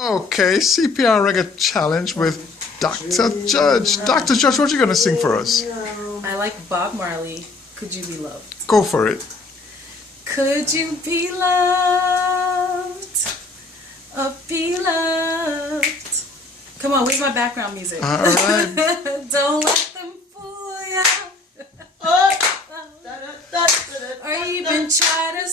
Okay, CPR reggae challenge with Dr. Judge. Dr. Judge, what are you going to sing for us? I like Bob Marley. Could you be loved? Go for it. Could you be loved? Be loved. Come on, where's my background music? All right. Don't let them fool ya. Or even try to